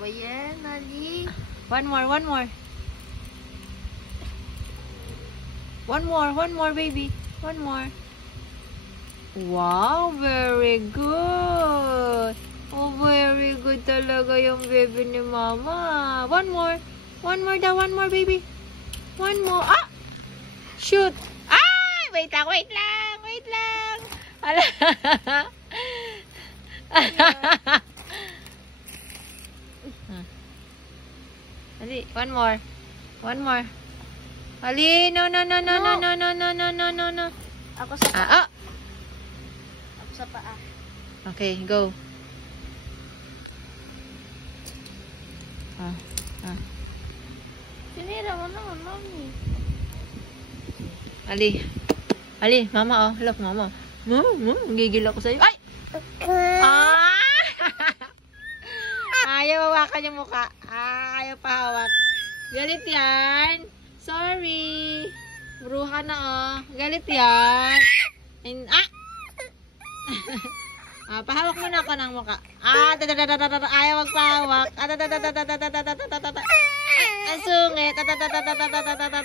ba yan, Ali? One more, one more. One more, baby. One more. Wow, very good. Oh, very good talaga yung baby ni Mama. One more. One more daw, one more, baby. One more. Ah! Shoot. Ah! Wait lang, wait lang, wait lang. Ala. Ali, one more. One more. Ali, no, no, no, no, no, no, no, no, no, no, no, no. Ako sa paa. Ah, Ako sa paa. okay, go. Sinira mo naman, Mami. Ali. Ali, Mama, oh. Look, Mama. Gigil ako sa'yo. Ay! Ah! Ayaw hawakan yung mukha. Ayaw pa hawak. Galit yan. Sorry. Bruha na, oh. Galit yan. Pahawak muna ako ng mukha. Ayaw magpahawak. Ang sungit.